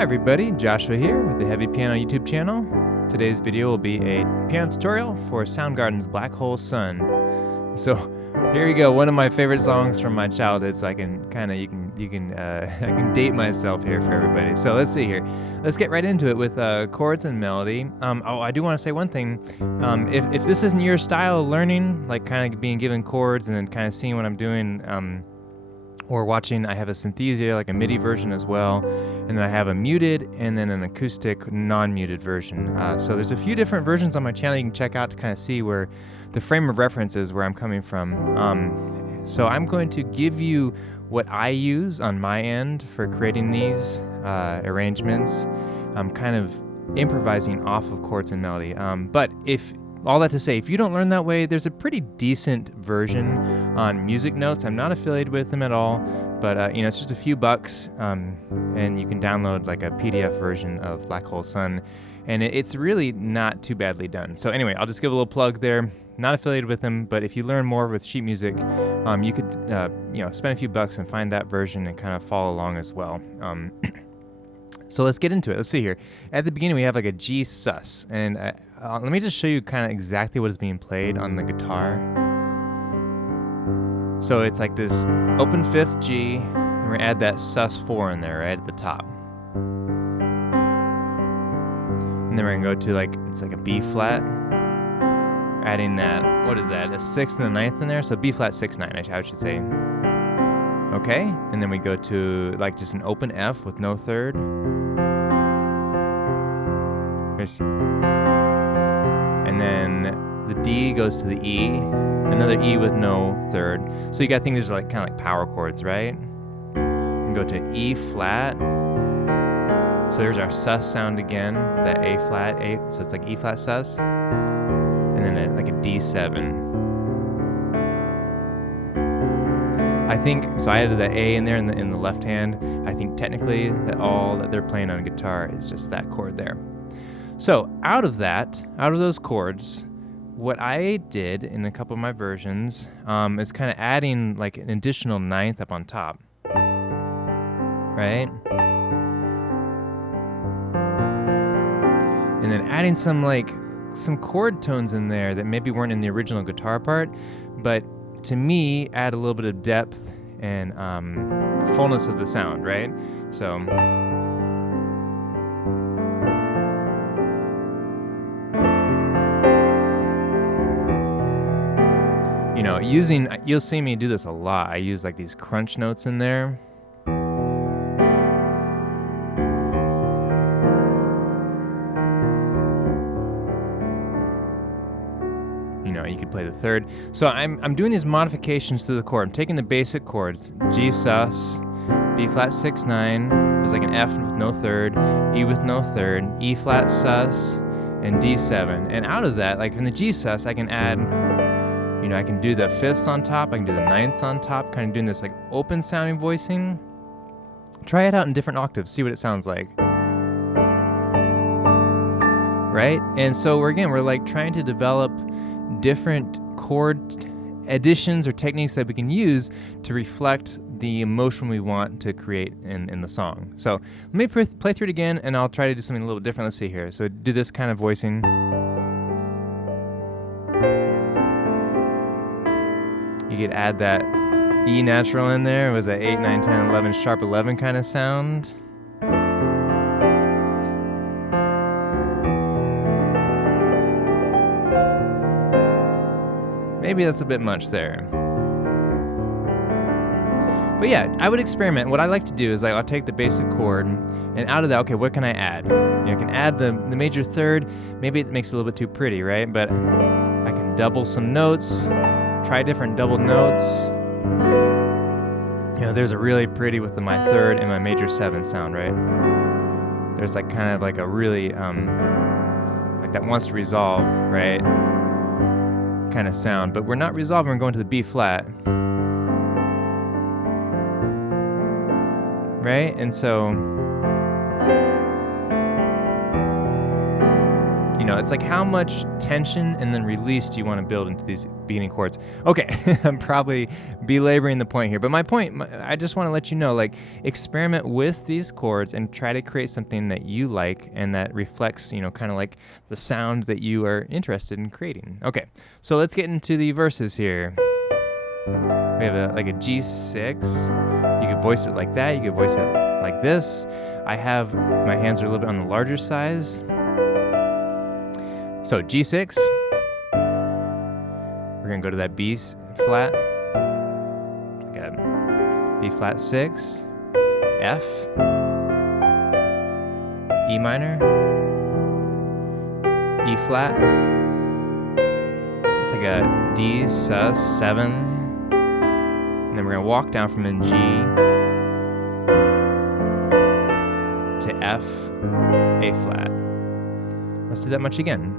Hi everybody, Joshua here with the Heavy Piano YouTube channel. Today's video will be a piano tutorial for Soundgarden's Black Hole Sun. So here you go, one of my favorite songs from my childhood, so I can kind of, I can date myself here for everybody. So let's see here. Let's get right into it with chords and melody. I do want to say one thing. If this isn't your style of learning, like kind of being given chords and then kind of seeing what I'm doing, or watching, I have a synthesia, like a MIDI version as well, and then I have a muted and then an acoustic non-muted version. So there's a few different versions on my channel you can check out to kind of see where the frame of reference is, where I'm coming from. So I'm going to give you what I use on my end for creating these arrangements. I'm kind of improvising off of chords and melody. But all that to say, if you don't learn that way, there's a pretty decent version on Music Notes. I'm not affiliated with them at all, but it's just a few bucks, and you can download like a PDF version of Black Hole Sun, and it's really not too badly done. So anyway, I'll just give a little plug there. Not affiliated with them, but if you learn more with sheet music, you could spend a few bucks and find that version and kind of follow along as well. So let's get into it. Let's see here. At the beginning, we have like a G sus, and let me just show you kind of exactly what is being played on the guitar. So it's like this open fifth G, and we're gonna add that sus4 in there right at the top. And then we're gonna go to it's like a B flat, adding that, what is that, a sixth and a ninth in there? So B flat 6/9, I should say. Okay, and then we go to like just an open F with no third. And then the D goes to the E, another E with no third. So you gotta think these are kind of like power chords, right? And go to E flat. So there's our sus sound again, that A flat, so it's like E flat sus. And then like a D7. I think, so I added the A in there in the left hand. I think technically that all that they're playing on guitar is just that chord there. So out of those chords, what I did in a couple of my versions is kind of adding like an additional ninth up on top, right? And then adding some chord tones in there that maybe weren't in the original guitar part, but to me, add a little bit of depth and fullness of the sound, right? So, you'll see me do this a lot. I use like these crunch notes in there. You could play the third. So I'm doing these modifications to the chord. I'm taking the basic chords, G sus, B flat 6/9, there's like an F with no third, E with no third, E flat sus, and D7. And out of that, like in the G sus, I can add, I can do the fifths on top, I can do the ninths on top, kind of doing this like open sounding voicing. Try it out in different octaves, see what it sounds like. Right? And so we're like trying to develop different chord additions or techniques that we can use to reflect the emotion we want to create in the song. So let me play through it again, and I'll try to do something a little different. Let's see here. So do this kind of voicing. You could add that E natural in there. It was that 8, 9, 10, 11, sharp 11 kind of sound. Maybe that's a bit much there. But yeah, I would experiment. What I like to do is I'll take the basic chord, and out of that, okay, what can I add? I can add the major third. Maybe it makes it a little bit too pretty, right? But I can double some notes, try different double notes. There's a really pretty with my third and my major 7 sound, right? There's like kind of like a really, like that wants to resolve, right? Kind of sound, but we're not resolving, we're going to the B flat, right? And so You know, it's like how much tension and then release do you want to build into these beginning chords? Okay, I'm probably belaboring the point here, but my point, I just want to let you know, like, experiment with these chords and try to create something that you like and that reflects, you know, kind of like the sound that you are interested in creating. Okay, so let's get into the verses here. We have like a G6. You could voice it like that. You could voice it like this. I have, my hands are a little bit on the larger size. So G6. We're gonna go to that B flat. Got B flat 6, F, E minor, E flat. It's like a D sus 7, and then we're gonna walk down from a G to F, A flat. Let's do that much again.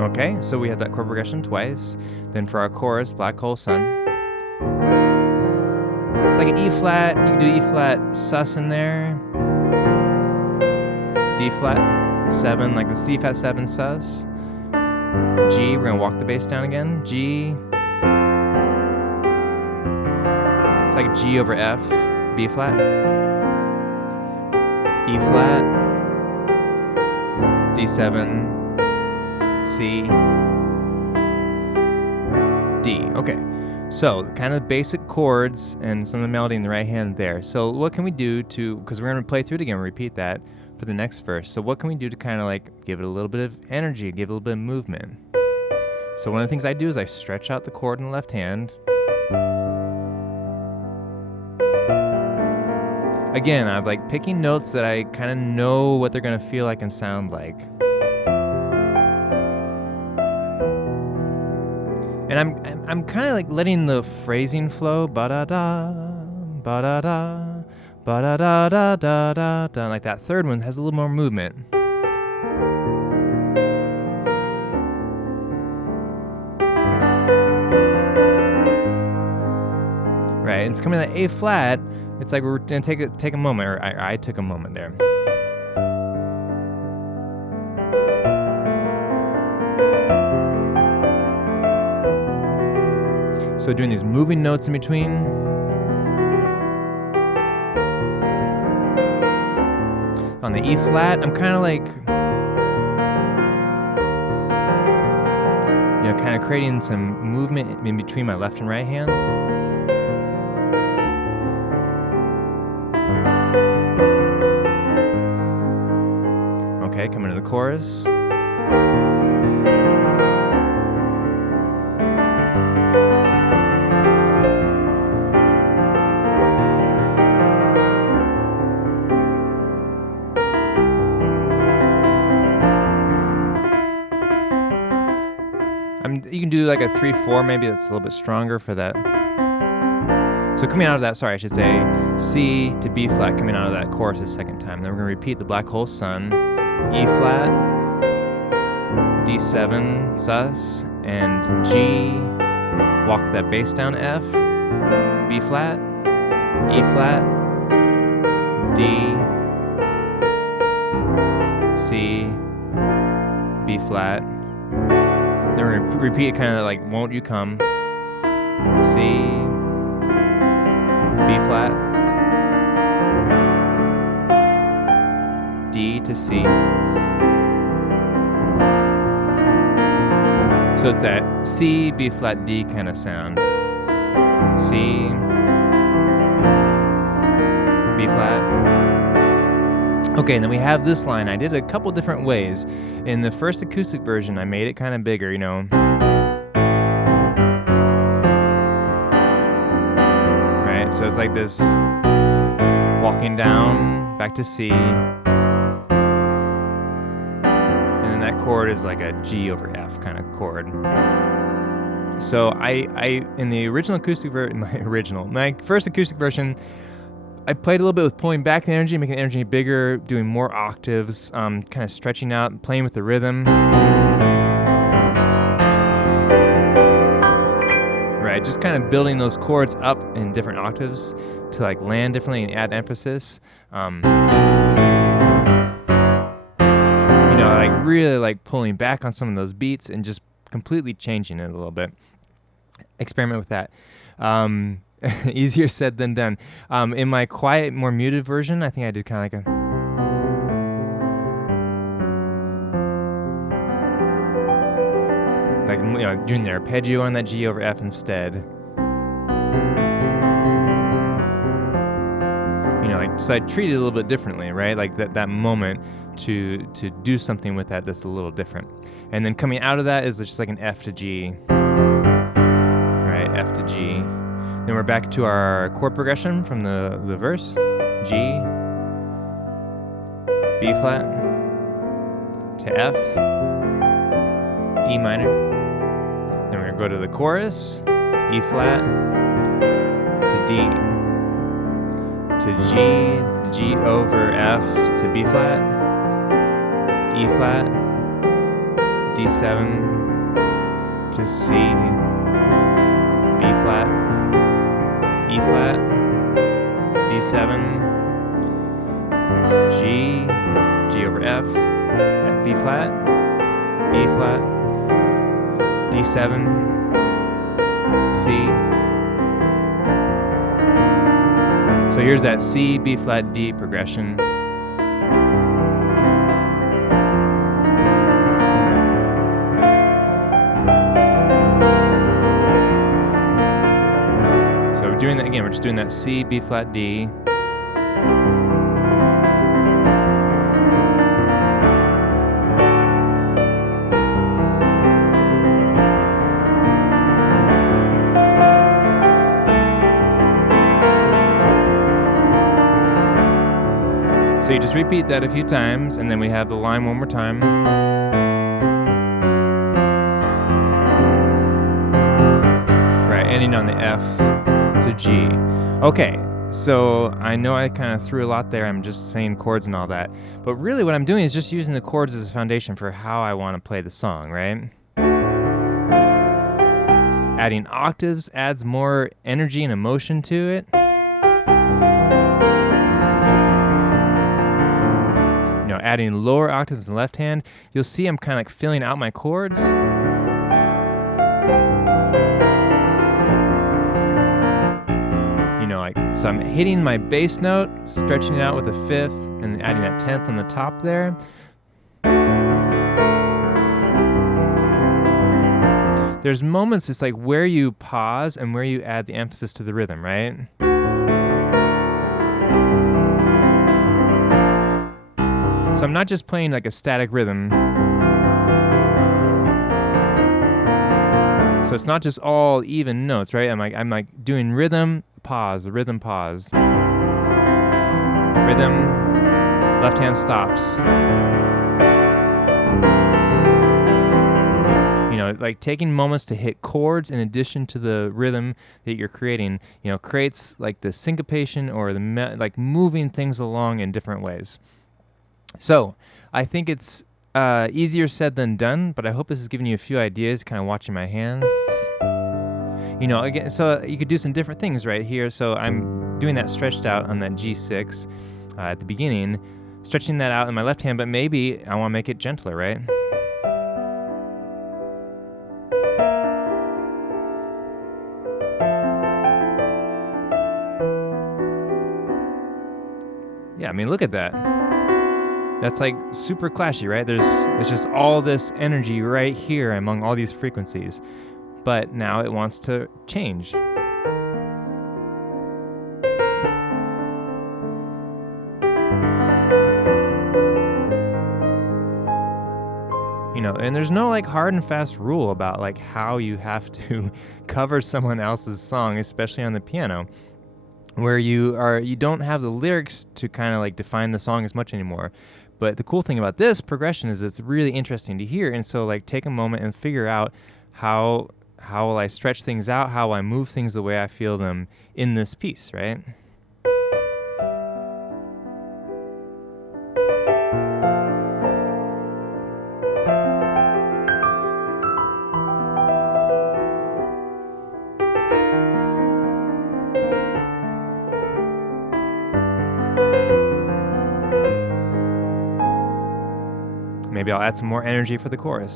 Okay, so we have that chord progression twice. Then for our chorus, Black Hole Sun, it's like an E flat. You can do E flat sus in there. D flat 7, like the C flat 7 sus. G, we're gonna walk the bass down again. G. It's like G over F. B flat. E flat. D7. C, D. Okay, so kind of basic chords and some of the melody in the right hand there. So what can we do to, because we're going to play through it again, repeat that for the next verse. So what can we do to kind of like give it a little bit of energy, give it a little bit of movement? So one of the things I do is I stretch out the chord in the left hand. Again, I'm like picking notes that I kind of know what they're going to feel like and sound like. And I'm kind of like letting the phrasing flow, ba-da-da, ba-da-da, ba-da-da-da-da-da-da. Like that third one has a little more movement. Right, it's coming to A flat. It's like we're gonna take a moment, or I took a moment there. So doing these moving notes in between. On the E flat, I'm kind of like, you know, kind of creating some movement in between my left and right hands. Okay, coming to the chorus. You can do like a 3/4, maybe that's a little bit stronger for that. So coming out of that, sorry, I should say C to B flat coming out of that chorus the second time. Then we're gonna repeat the Black Hole Sun, E flat, D7 sus, and G, walk that bass down F, B flat, E flat, D, C, B flat. Then we're gonna repeat it kind of like Won't You Come, C, B flat, D to C. So it's that C, B flat, D kind of sound. C, B flat. Okay, and then we have this line. I did a couple different ways. In the first acoustic version, I made it kind of bigger, you know. Right, so it's like this, walking down, back to C. And then that chord is like a G over F kind of chord. So I in the original acoustic version, my first acoustic version, I played a little bit with pulling back the energy, making the energy bigger, doing more octaves, kind of stretching out, playing with the rhythm. Right, just kind of building those chords up in different octaves to like land differently and add emphasis. Like really like pulling back on some of those beats and just completely changing it a little bit. Experiment with that. Easier said than done. In my quiet, more muted version, I think I did kind of like doing the arpeggio on that G over F instead. So I treat it a little bit differently, right? Like that moment to do something with that's a little different. And then coming out of that is just like an F to G, right? F to G. Then we're back to our chord progression from the verse. G, B flat, to F, E minor. Then we're gonna go to the chorus, E flat, to D, to G over F, to B flat, E flat, D7, to C, B flat, E flat, D7, G over F, B flat, E flat, D7, C. So here's that C, B flat, D progression. So we're doing that again, we're just doing that C, B flat, D. So you just repeat that a few times, and then we have the line one more time. Right, ending on the F to G. Okay, so I know I kind of threw a lot there. I'm just saying chords and all that. But really what I'm doing is just using the chords as a foundation for how I want to play the song, right? Adding octaves adds more energy and emotion to it. Adding lower octaves in the left hand, you'll see I'm kind of like filling out my chords. So I'm hitting my bass note, stretching it out with a fifth, and adding that 10th on the top there. There's moments it's like where you pause and where you add the emphasis to the rhythm, right? So I'm not just playing like a static rhythm. So it's not just all even notes, right? I'm like doing rhythm, pause, rhythm, pause. Rhythm, left hand stops. Like taking moments to hit chords in addition to the rhythm that you're creating, creates like the syncopation or the like moving things along in different ways. So I think it's easier said than done, but I hope this is giving you a few ideas, kind of watching my hands. Again, so you could do some different things right here. So I'm doing that stretched out on that G6 at the beginning, stretching that out in my left hand, but maybe I want to make it gentler, right? Yeah, look at that. That's like super clashy, right? There's just all this energy right here among all these frequencies. But now it wants to change. And there's no like hard and fast rule about like how you have to cover someone else's song, especially on the piano, where you don't have the lyrics to kind of like define the song as much anymore. But the cool thing about this progression is it's really interesting to hear. And so like take a moment and figure out how will I stretch things out, how I move things the way I feel them in this piece, right? maybe I'll add some more energy for the chorus.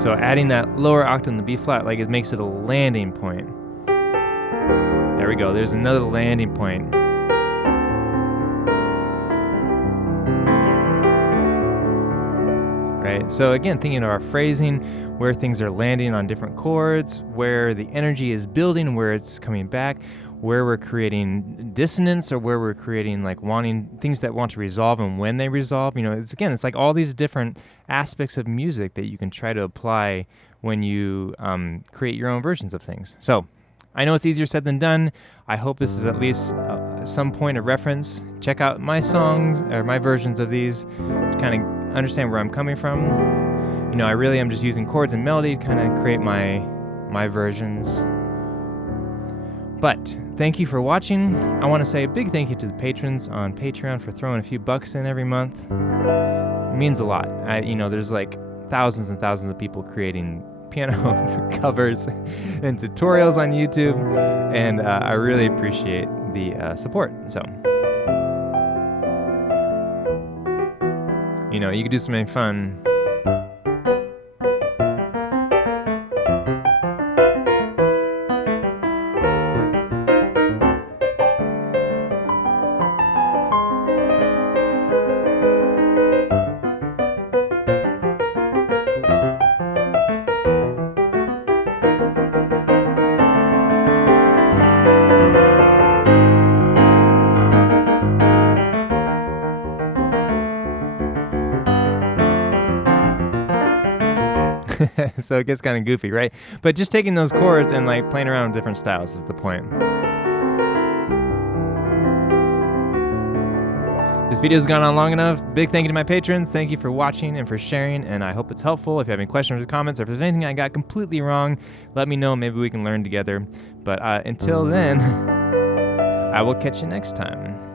So adding that lower octave in the B flat, like it makes it a landing point. There we go, there's another landing point. Right, so again, thinking of our phrasing, where things are landing on different chords, where the energy is building, where it's coming back, where we're creating dissonance or where we're creating like wanting things that want to resolve and when they resolve. You know, it's like all these different aspects of music that you can try to apply when you create your own versions of things. So I know it's easier said than done. I hope this is at least some point of reference. Check out my songs or my versions of these to kind of understand where I'm coming from. You know, I really am just using chords and melody to kind of create my versions. But thank you for watching. I want to say a big thank you to the patrons on Patreon for throwing a few bucks in every month. It means a lot. There's like thousands and thousands of people creating piano covers and tutorials on YouTube, and I really appreciate the support. So, you could do something fun. So it gets kind of goofy, right? But just taking those chords and like playing around with different styles is the point. This video's gone on long enough. Big thank you to my patrons. Thank you for watching and for sharing, and I hope it's helpful. If you have any questions or comments, or if there's anything I got completely wrong, let me know. Maybe we can learn together. But until then, I will catch you next time.